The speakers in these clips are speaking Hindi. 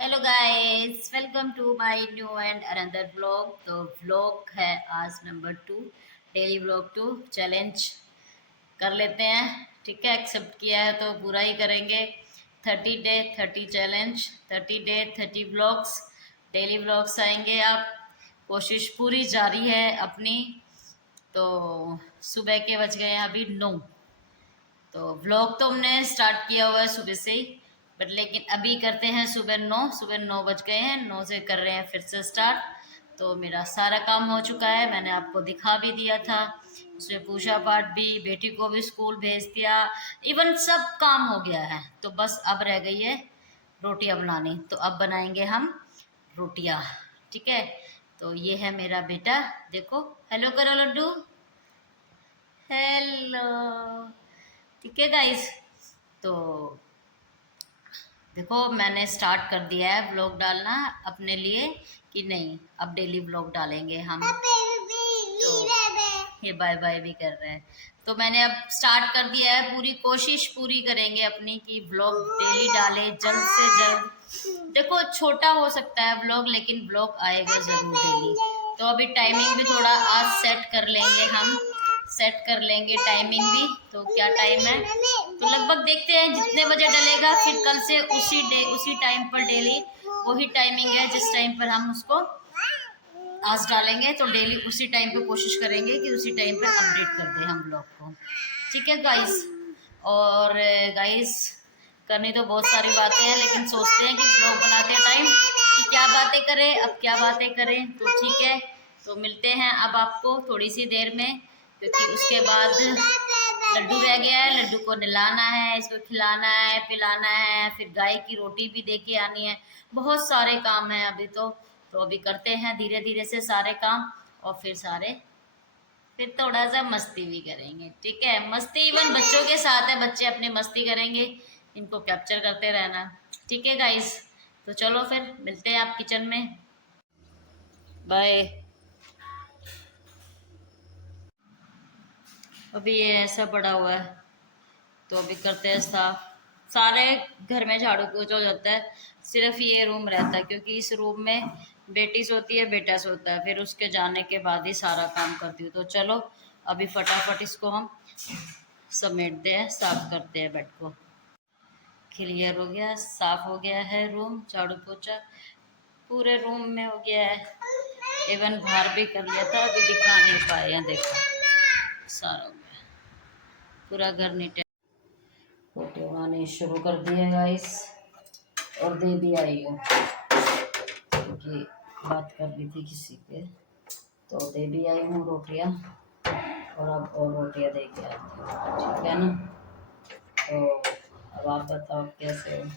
Hello guys, welcome to my new and another vlog. तो व्लॉग है आज नंबर 2, डेली व्लॉग 2 चैलेंज कर लेते हैं। ठीक है, एक्सेप्ट किया है तो पूरा ही करेंगे। 30 day 30 challenge, 30 day 30 vlogs, daily vlogs आएंगे। आप कोशिश पूरी जारी है अपनी। तो सुबह के बज गए हैं अभी 9। तो व्लॉग तो हमने स्टार्ट किया हुआ है सुबह से ही, बट लेकिन अभी करते हैं सुबह 9 बज गए हैं। 9 से कर रहे हैं फिर से स्टार्ट। तो मेरा सारा काम हो चुका है, मैंने आपको दिखा भी दिया था। उसमें पूजा पाठ भी, बेटी को भी स्कूल भेज दिया, इवन सब काम हो गया है। तो बस अब रह गई है रोटियां बनानी। तो अब बनाएंगे हम रोटियां। ठीक है, तो ये है मेरा बेटा, देखो। हेलो करो लड्डू, हेलो। ठीक है गाइस, तो देखो मैंने स्टार्ट कर दिया है ब्लॉग डालना अपने लिए कि नहीं, अब डेली ब्लॉग डालेंगे हम। तो ये बाय बाय भी कर रहे हैं। तो मैंने अब स्टार्ट कर दिया है, पूरी कोशिश पूरी करेंगे अपनी कि ब्लॉग डेली डालें जल्द से जल्द। देखो छोटा हो सकता है ब्लॉग, लेकिन ब्लॉग आएगा जरूर डेली। तो अभी टाइमिंग भी थोड़ा आज सेट कर लेंगे हम, सेट कर लेंगे टाइमिंग भी। तो क्या टाइम है, तो लगभग देखते हैं जितने बजे डलेगा, फिर कल से उसी टाइम पर डेली वही टाइमिंग है जिस टाइम पर हम उसको आज डालेंगे। तो डेली उसी टाइम पे कोशिश करेंगे कि उसी टाइम पे अपडेट कर दें हम ब्लॉग को। ठीक है गाइस। और गाइस, करनी तो बहुत सारी बातें हैं, लेकिन सोचते हैं कि ब्लॉग बनाते टाइम कि क्या बातें करें, अब क्या बातें करें। तो ठीक है, तो मिलते हैं अब आपको थोड़ी सी देर में, क्योंकि उसके बाद लड्डू रह गया है। लड्डू को नहलाना है, इसको खिलाना है, पिलाना है, फिर गाय की रोटी भी दे के आनी है। बहुत सारे काम हैं अभी तो अभी करते हैं धीरे धीरे से सारे काम। और फिर थोड़ा सा मस्ती भी करेंगे। ठीक है, मस्ती इवन बच्चों के साथ है, बच्चे अपनी मस्ती करेंगे, इनको कैप्चर करते रहना। ठीक है गाइस, तो चलो फिर मिलते हैं आप किचन में। बाय। अभी ये ऐसा पड़ा हुआ है, तो अभी करते हैं साफ। सारे घर में झाड़ू पोछा हो जाता है, सिर्फ ये रूम रहता है, क्योंकि इस रूम में बेटी सोती है, बेटा सोता है, फिर उसके जाने के बाद ही सारा काम करती हूँ। तो चलो अभी फटाफट इसको हम समेटते हैं, साफ करते हैं बेड को। क्लियर हो गया, साफ हो गया है रूम, झाड़ू पोछा पूरे रूम में हो गया है। इवन बाहर भी कर लिया था, अभी दिखा नहीं पाए हैं। देखो सारा हो गया, पूरा घर नीट। रोटी बनानी शुरू कर दी है गाइस, और दे भी आई हूँ, क्योंकि बात कर रही थी किसी पे। तो दे भी आई हूँ रोटियाँ, और अब और रोटियाँ दे के आती हूँ। ठीक है ना। तो अब आप बताओ कैसे हो।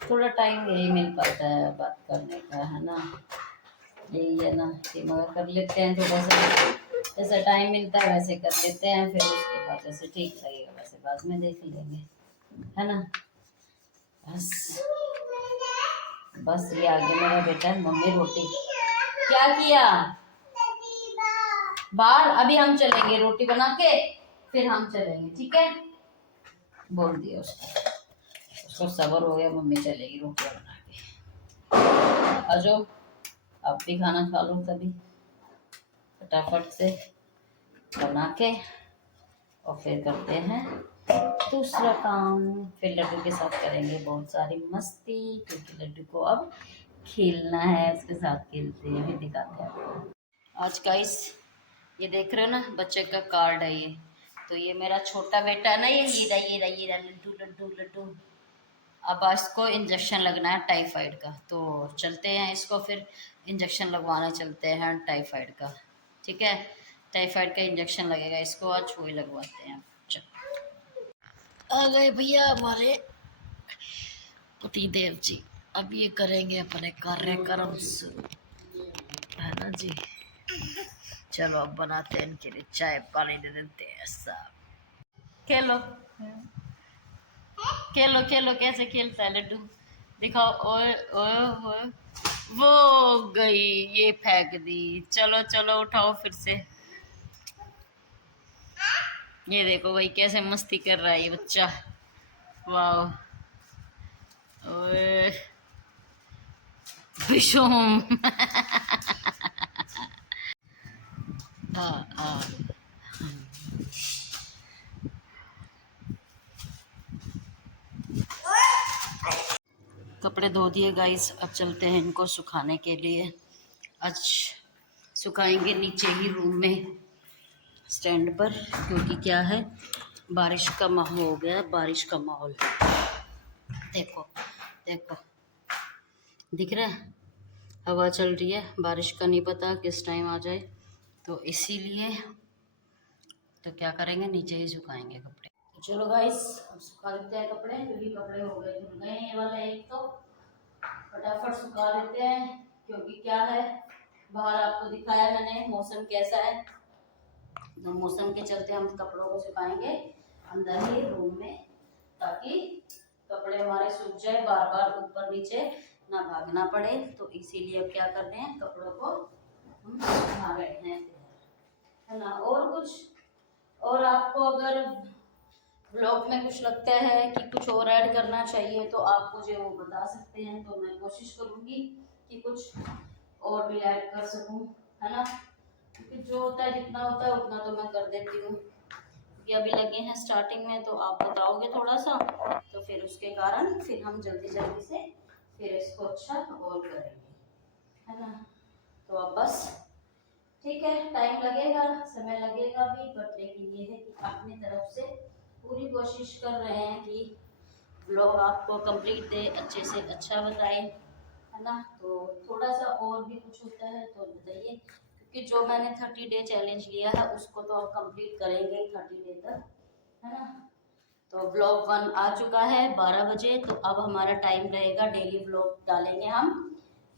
थोड़ा टाइम यही मिल पाता है बात करने का, है ना। यही है ना कि मगर कर लेते हैं थोड़ा सा, जैसा टाइम मिलता है वैसे कर लेते हैं, फिर उसके बाद जैसे ठीक लगेगा वैसे बाद में देख लेंगे, है ना। बस बस ये आ गया मेरा बेटा। मम्मी रोटी क्या किया बाहर, अभी हम चलेंगे रोटी बना के, फिर हम चलेंगे। ठीक है, बोल दिया उसको सबर हो गया, मम्मी चलेगी रोटियां बना के। आ जाओ, आप भी खाना खा लो तभी, फटाफट से बना के, और फिर करते हैं दूसरा काम। फिर लड्डू के साथ करेंगे बहुत सारी मस्ती, क्योंकि लड्डू को अब खेलना है, उसके साथ खेलते हैं, फिर दिखाते हैं आपको। आज का ये देख रहे हो ना, बच्चे का कार्ड है ये। तो ये मेरा छोटा बेटा है ना, ये लड्डू लड्डू लड्डू। अब इसको इंजेक्शन लगना है टाइफाइड का, तो चलते हैं इसको फिर इंजेक्शन लगवाने चलते हैं टाइफाइड का। ठीक है, टाइफाइड का इंजेक्शन लगेगा इसको, आज वही लगवाते हैं। चल आ गए भैया हमारे पति देव जी। अब ये करेंगे अपने कार्यक्रम शुरू, है ना जी। चलो अब बनाते हैं इनके लिए चाय पानी, दे देते हैं सब। खेलो खेलो खेलो, कैसे खेलता है लड्डू, दिखाओ। ओए ओए ओए, वो गई, ये फेंक दी। चलो चलो उठाओ फिर से। ये देखो भाई कैसे मस्ती कर रहा है ये बच्चा, वाह। ओए विशोम। हाँ हाँ। कपड़े धो दिए गाइस, अब चलते हैं इनको सुखाने के लिए। आज सुखाएंगे नीचे ही रूम में स्टैंड पर, क्योंकि क्या है बारिश का माहौल हो गया, बारिश का माहौल। देखो देखो दिख रहा है, हवा चल रही है, बारिश का नहीं पता किस टाइम आ जाए, तो इसीलिए तो क्या करेंगे, नीचे ही सुखाएंगे कपड़े। तो चलो गाइस अब सुखा देते हैं कपड़े, क्योंकि कपड़े हो गए धुल गए हैं। ये वाला एक तो फटाफट सुखा देते हैं, क्योंकि क्या है बाहर आपको दिखाया मैंने मौसम कैसा है, तो मौसम के चलते हम कपड़ों को सुखाएंगे अंदर ही रूम में, ताकि कपड़े हमारे सूख जाए, बार बार ऊपर नीचे ना भागना पड़े। तो इसीलिए अब क्या कर रहे हैं, कपड़ों को हम सुखा रहे हैं, है ना। और कुछ, और आपको अगर ब्लॉग में कुछ लगता है कि कुछ और ऐड करना चाहिए तो आप मुझे वो बता सकते हैं, तो मैं कोशिश करूंगी कि कुछ और भी ऐड कर सकूं, है ना। क्योंकि जो होता है, जितना होता है उतना तो मैं कर देती हूँ, क्योंकि अभी लगे हैं स्टार्टिंग में, तो आप बताओगे थोड़ा सा, तो फिर उसके कारण फिर हम जल्दी जल्दी से फिर इसको अच्छा और करेंगे, है ना। तो अब बस ठीक है, टाइम लगेगा, समय लगेगा भी, बट लेकिन ये है कि अपनी तरफ से पूरी कोशिश कर रहे हैं कि ब्लॉग आपको कंप्लीट दे, अच्छे से अच्छा बताए, है ना। तो थोड़ा सा और भी कुछ होता है तो बताइए, क्योंकि जो मैंने 30 डे चैलेंज लिया है उसको तो अब कंप्लीट करेंगे ही 30 डे तक, है ना। तो ब्लॉग 1 आ चुका है 12 बजे, तो अब हमारा टाइम रहेगा, डेली ब्लॉग डालेंगे हम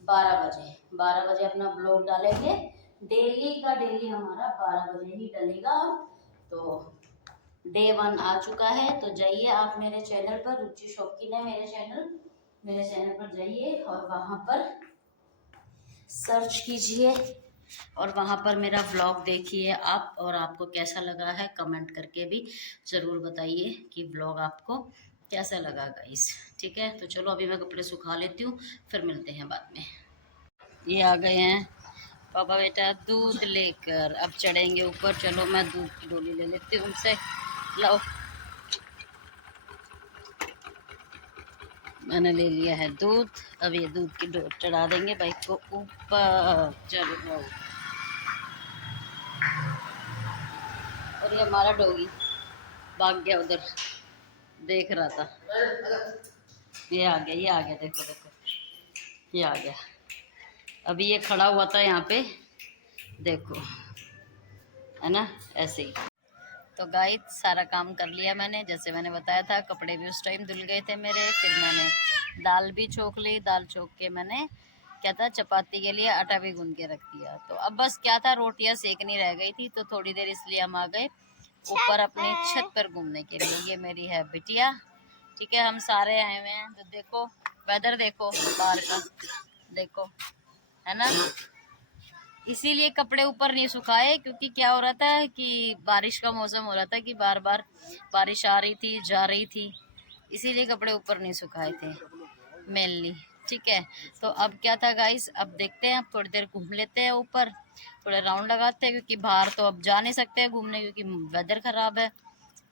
12 बजे, 12 बजे अपना ब्लॉग डालेंगे, डेली का डेली हमारा 12 बजे ही डलेगा। तो डे 1 आ चुका है, तो जाइए आप मेरे चैनल पर, रुचि शौकीन है मेरे चैनल पर जाइए और वहाँ पर सर्च कीजिए और वहाँ पर मेरा व्लॉग देखिए आप, और आपको कैसा लगा है कमेंट करके भी ज़रूर बताइए कि व्लॉग आपको कैसा लगा गाइस। ठीक है, तो चलो अभी मैं कपड़े सुखा लेती हूँ, फिर मिलते हैं बाद में। ये आ गए हैं पापा बेटा दूध लेकर, अब चढ़ेंगे ऊपर। चलो मैं दूध की डोली ले लेती हूँ उनसे। लो, मैंने ले लिया है दूध, अब ये दूध की डोर चढ़ा देंगे बाइक को ऊपर। चलो, और ये हमारा डॉगी भाग गया उधर, देख रहा था। ये आ गया, ये आ गया, देखो देखो, ये आ गया। अभी ये खड़ा हुआ था यहाँ पे, देखो, है ना, ऐसे ही। तो गाइस सारा काम कर लिया मैंने, जैसे मैंने बताया था, कपड़े भी उस टाइम धुल गए थे मेरे। फिर मैंने दाल भी छोक ली, दाल छोक के मैंने क्या था, चपाती के लिए आटा भी गूंद के रख दिया। तो अब बस क्या था, रोटियां सेकनी रह गई थी, तो थोड़ी देर इसलिए हम आ गए ऊपर अपनी छत पर घूमने के लिए। ये मेरी है बिटिया, ठीक है, हम सारे आए हुए हैं। तो देखो वेदर, देखो बाहर का, देखो, है ना। इसीलिए कपड़े ऊपर नहीं सुखाए, क्योंकि क्या हो रहा था कि बारिश का मौसम हो रहा था, कि बार बार बारिश आ रही थी जा रही थी, इसीलिए कपड़े ऊपर नहीं सुखाए थे मेनली। ठीक है, तो अब क्या था गाइस, अब देखते हैं, अब थोड़ी देर घूम लेते हैं ऊपर, थोड़ा राउंड लगाते हैं, क्योंकि बाहर तो अब जा नहीं सकते हैं घूमने, क्योंकि वेदर खराब है।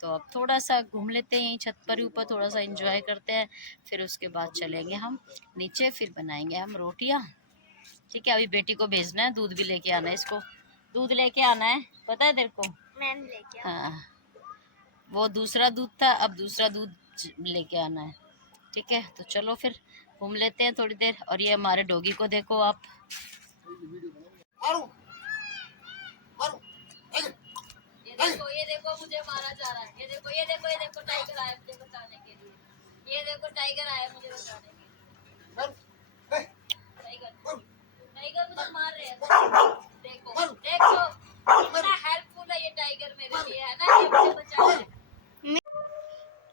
तो अब थोड़ा सा घूम लेते हैं यहीं छत पर ही ऊपर, थोड़ा सा एंजॉय करते हैं, फिर उसके बाद चलेंगे हम नीचे, फिर बनाएंगे हम रोटियां। ठीक है, अभी बेटी को भेजना है, दूध भी लेके आना है, इसको दूध लेके आना है, पता है तेरे को। मैंने लेके हाँ, वो दूसरा दूध था, अब दूसरा दूध लेके आना है। ठीक है, तो चलो फिर घूम लेते हैं थोड़ी देर। और ये हमारे डॉगी को देखो आप, ये देखो मुझे मारा जा रहा है, ये देखो, ये देखो, ये देखो टाइगर आया मुझे बचाने के लिए, ये देखो टाइगर आया मुझे बचाने के लिए, टाइगर टाइगर मुझे मार रहे हैं, देखो देखो कितना हेल्पफुल है ये टाइगर मेरे लिए, है ना, ये मुझे बचा रहा है।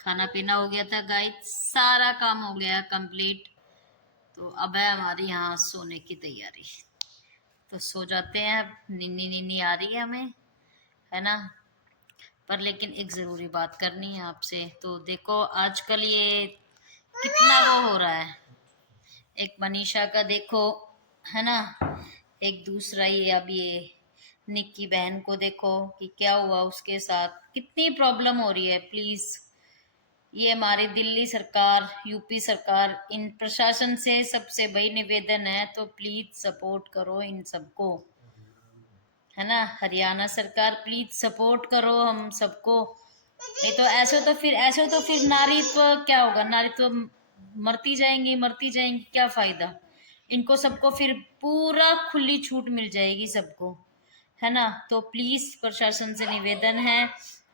खाना पीना हो गया था गाइस, सारा काम हो गया कंप्लीट। तो अब है हमारी यहाँ सोने की तैयारी, तो सो जाते हैं। अब नीनी नीनी आ रही है हमें, है ना। पर लेकिन एक ज़रूरी बात करनी है आपसे। तो देखो आजकल ये कितना वो हो रहा है, एक मनीषा का देखो, है ना, एक दूसरा ये अब ये निक्की बहन को देखो कि क्या हुआ उसके साथ, कितनी प्रॉब्लम हो रही है। प्लीज ये हमारी दिल्ली सरकार, यूपी सरकार, इन प्रशासन से सबसे बड़ी निवेदन है, तो प्लीज सपोर्ट करो इन सबको, है ना। हरियाणा सरकार प्लीज सपोर्ट करो हम सबको, नहीं तो ऐसे तो फिर नारीत्व क्या होगा, नारीत्व मरती जाएंगी, क्या फायदा। इनको सबको फिर पूरा खुली छूट मिल जाएगी सबको, है ना। तो प्लीज प्रशासन से निवेदन है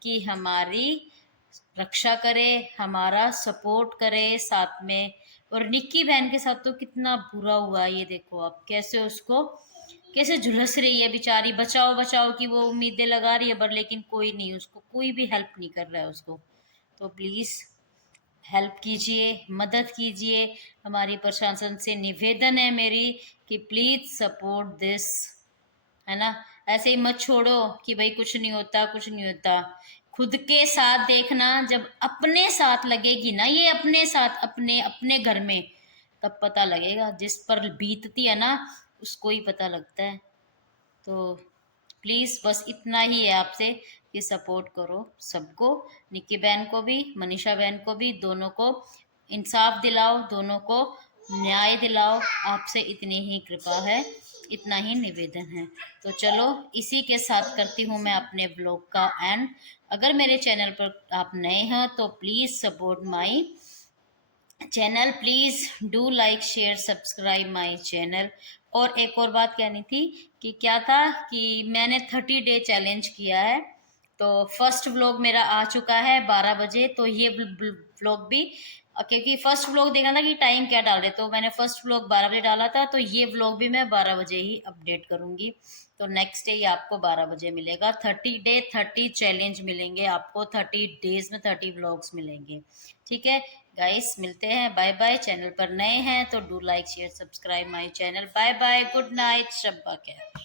कि हमारी रक्षा करे, हमारा सपोर्ट करे साथ में। और निक्की बहन के साथ तो कितना बुरा हुआ, ये देखो आप कैसे उसको कैसे झुलस रही है बेचारी, बचाओ बचाओ की वो उम्मीदें लगा रही है, पर लेकिन कोई नहीं, उसको कोई भी हेल्प नहीं कर रहा है उसको। तो प्लीज हेल्प कीजिए, मदद कीजिए, हमारी प्रशासन से निवेदन है मेरी कि प्लीज सपोर्ट दिस, है ना। ऐसे ही मत छोड़ो कि भाई कुछ नहीं होता, कुछ नहीं होता। खुद के साथ देखना, जब अपने साथ लगेगी ना ये, अपने साथ अपने अपने घर में, तब पता लगेगा। जिस पर बीतती है ना उसको ही पता लगता है। तो प्लीज बस इतना ही है आपसे कि सपोर्ट करो सबको, निक्की बहन को भी, मनीषा बहन को भी, दोनों को इंसाफ दिलाओ, दोनों को न्याय दिलाओ। आपसे इतनी ही कृपा है, इतना ही निवेदन है। तो चलो इसी के साथ करती हूँ मैं अपने ब्लॉग का एंड। अगर मेरे चैनल पर आप नए हैं तो please support my channel, please do like share subscribe my channel. और एक और बात कहनी थी कि क्या था कि मैंने 30 डे चैलेंज किया है, तो फर्स्ट व्लॉग मेरा आ चुका है 12 बजे। तो ये व्लॉग भी, क्योंकि फर्स्ट व्लॉग देखा था कि टाइम क्या डाल रहे, तो मैंने फर्स्ट व्लॉग 12 बजे डाला था, तो ये व्लॉग भी मैं 12 बजे ही अपडेट करूंगी। तो नेक्स्ट डे ये आपको 12 बजे मिलेगा। 30 डे 30 चैलेंज मिलेंगे आपको, 30 डेज में 30 व्लॉग्स मिलेंगे। ठीक है गाइस, मिलते हैं, बाय बाय। चैनल पर नए हैं तो do like share subscribe my channel. Bye bye, good night, शब्बा खैर।